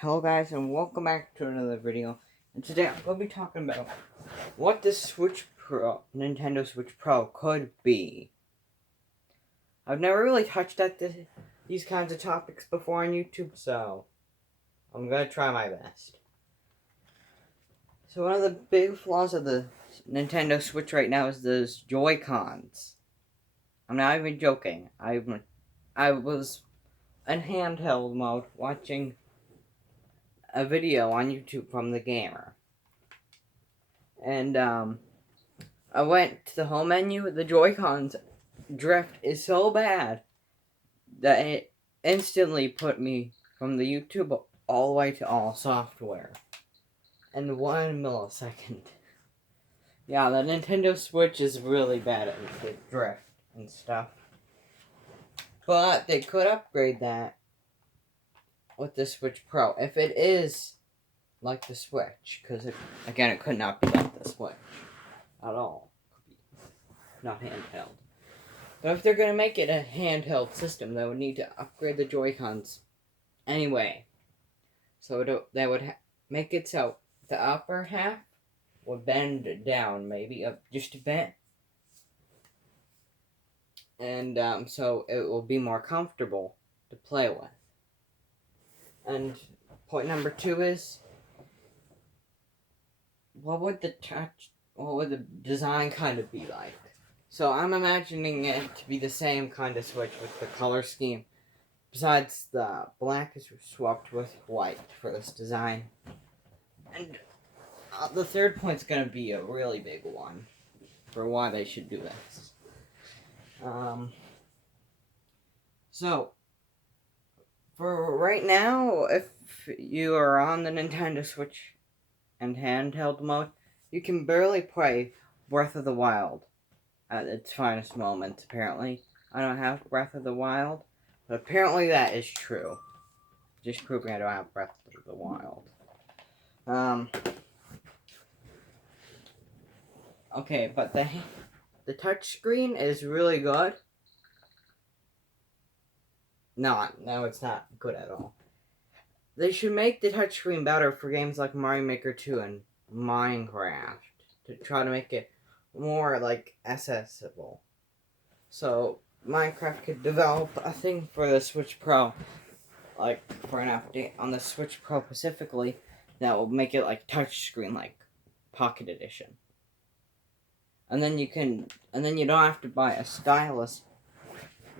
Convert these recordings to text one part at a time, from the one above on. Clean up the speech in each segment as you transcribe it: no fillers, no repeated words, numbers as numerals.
Hello guys and welcome back to another video. And today I'm going to be talking about what the Nintendo Switch Pro could be. I've never really touched at these kinds of topics before on YouTube, so I'm going to try my best. So one of the big flaws of the Nintendo Switch right now is those Joy-Cons. I'm not even joking. I was in handheld mode watching a video on YouTube from the gamer. And I went to the home menu. The Joy-Cons drift is so bad that it instantly put me from the YouTube all the way to all software in 1 millisecond. Yeah, the Nintendo Switch is really bad at the drift and stuff. But they could upgrade that with the Switch Pro if it is like the Switch, because again, it could not be like the Switch at all. Not handheld. But if they're going to make it a handheld system, they would need to upgrade the Joy-Cons anyway. So they would make it so the upper half would bend down, maybe up just a bit. And so it will be more comfortable to play with. And point number 2 is, what would the design kind of be like? So I'm imagining it to be the same kind of Switch with the color scheme. Besides, the black is swapped with white for this design. And the third point's going to be a really big one for why they should do this. So, for right now, if you are on the Nintendo Switch and handheld mode, you can barely play Breath of the Wild at its finest moments, apparently. I don't have Breath of the Wild, but apparently that is true. Just proving I don't have Breath of the Wild. Okay, but the touchscreen is really good. No, it's not good at all. They should make the touchscreen better for games like Mario Maker 2 and Minecraft to try to make it more accessible. So Minecraft could develop a thing for the Switch Pro, for an update on the Switch Pro specifically, that will make it touchscreen, like Pocket Edition. And then you don't have to buy a stylus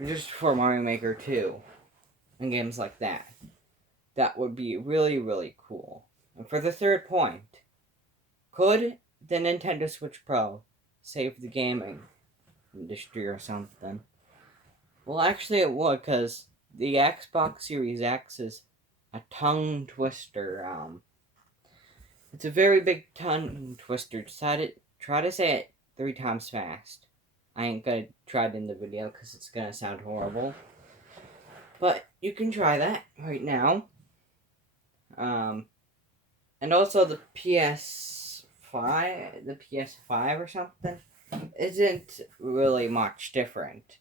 just for Mario Maker 2 and games like that. That would be really, really cool. And for the third point, could the Nintendo Switch Pro save the gaming industry or something? Well, actually it would, because the Xbox Series X is a tongue twister. It's a very big tongue twister. Try to say it 3 times fast. I ain't gonna try it in the video because it's gonna sound horrible. But you can try that right now. And also the PS5 or something isn't really much different.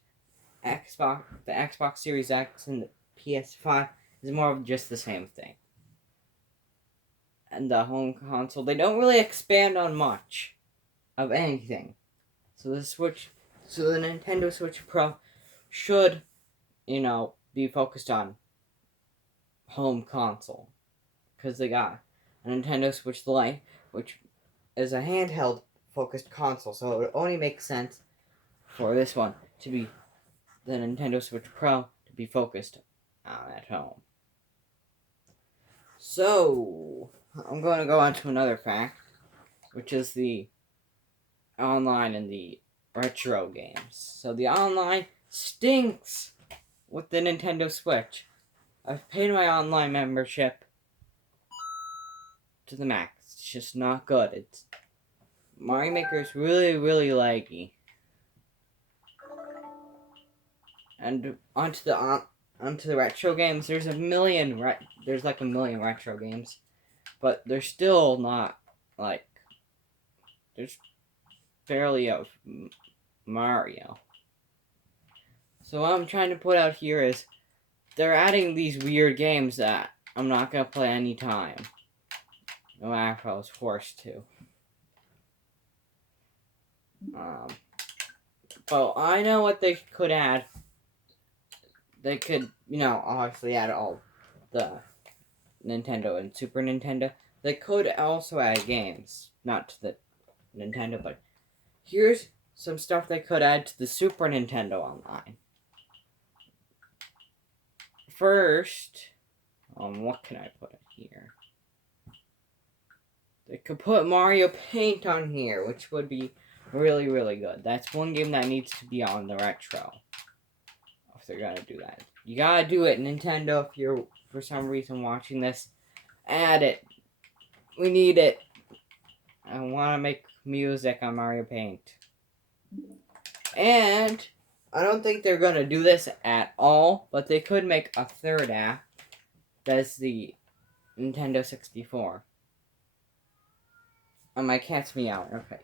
The Xbox Series X and the PS5 is more of just the same thing. And the home console, they don't really expand on much of anything. So the Nintendo Switch Pro should, be focused on home console. Because they got a Nintendo Switch Lite, which is a handheld focused console. So it would only make sense for this one to be the Nintendo Switch Pro to be focused on at home. So, I'm going to go on to another fact, which is the online and the retro games. So the online stinks with the Nintendo Switch. I've paid my online membership to the max. It's just not good. Mario Maker is really, really laggy. And onto the retro games. There's a million retro games, but they're still not there's barely a Mario. So what I'm trying to put out here is they're adding these weird games that I'm not gonna play any time. No matter if I was forced to. But I know what they could add. They could, obviously add all the Nintendo and Super Nintendo. They could also add games. Not to the Nintendo, but here's some stuff they could add to the Super Nintendo Online. First, what can I put here? They could put Mario Paint on here, which would be really, really good. That's one game that needs to be on the retro. If they're gonna do that. You gotta do it, Nintendo, if you're, for some reason, watching this. Add it. We need it. I want to make music on Mario Paint. And I don't think they're going to do this at all, but they could make a third app. That's the Nintendo 64. Oh, my cat's meowing. Okay.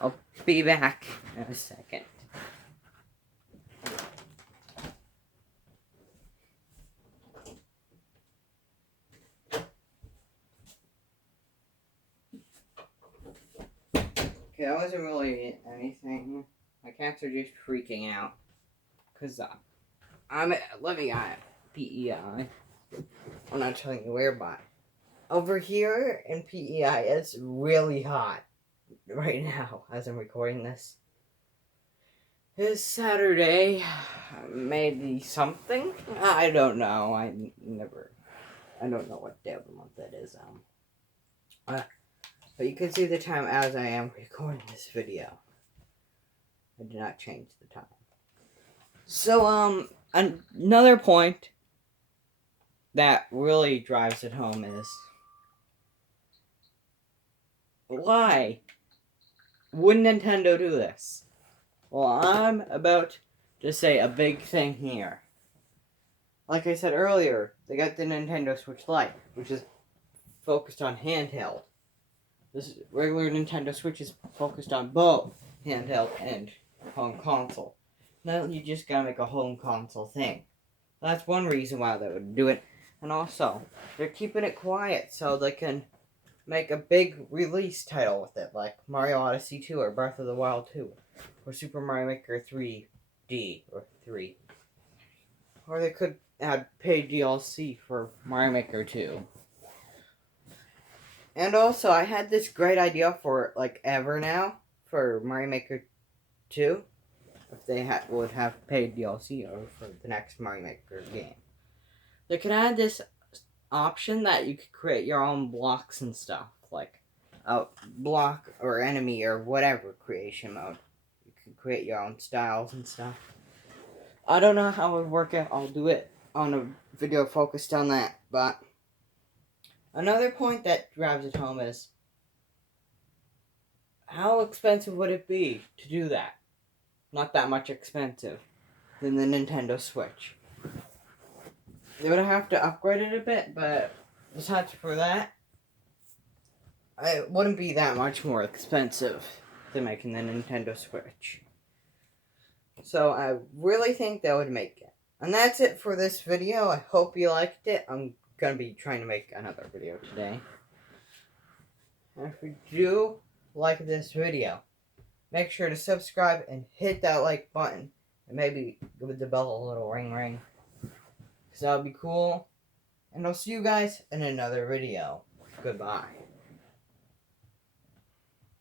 I'll be back in a second. Okay, that wasn't really anything. My cats are just freaking out. Because I'm living at PEI. I'm not telling you where, but over here in PEI, it's really hot right now as I'm recording this. It's Saturday, maybe something. I don't know. I don't know what day of the month it is. But you can see the time as I am recording this video. I did not change the time. So, another point that really drives it home is, why would Nintendo do this? Well, I'm about to say a big thing here. Like I said earlier, they got the Nintendo Switch Lite, which is focused on handheld. This regular Nintendo Switch is focused on both handheld and home console. Now you just gotta make a home console thing. That's one reason why they would do it. And also, they're keeping it quiet so they can make a big release title with it, like Mario Odyssey 2 or Breath of the Wild 2, or Super Mario Maker 3D or 3. Or they could add paid DLC for Mario Maker 2. And also, I had this great idea for, ever now, for Mario Maker 2, if they would have paid DLC, or for the next Mario Maker game. They could add this option that you could create your own blocks and stuff, like a block or enemy or whatever creation mode. You can create your own styles and stuff. I don't know how it would work out. I'll do it on a video focused on that, but another point that drives it home is, how expensive would it be to do that? Not that much expensive than the Nintendo Switch. They would have to upgrade it a bit, but besides for that, it wouldn't be that much more expensive than making the Nintendo Switch. So I really think that would make it. And that's it for this video. I hope you liked it. I'm going to be trying to make another video today. And if you do like this video, make sure to subscribe and hit that like button. And maybe give the bell a little ring ring. Because that would be cool. And I'll see you guys in another video. Goodbye.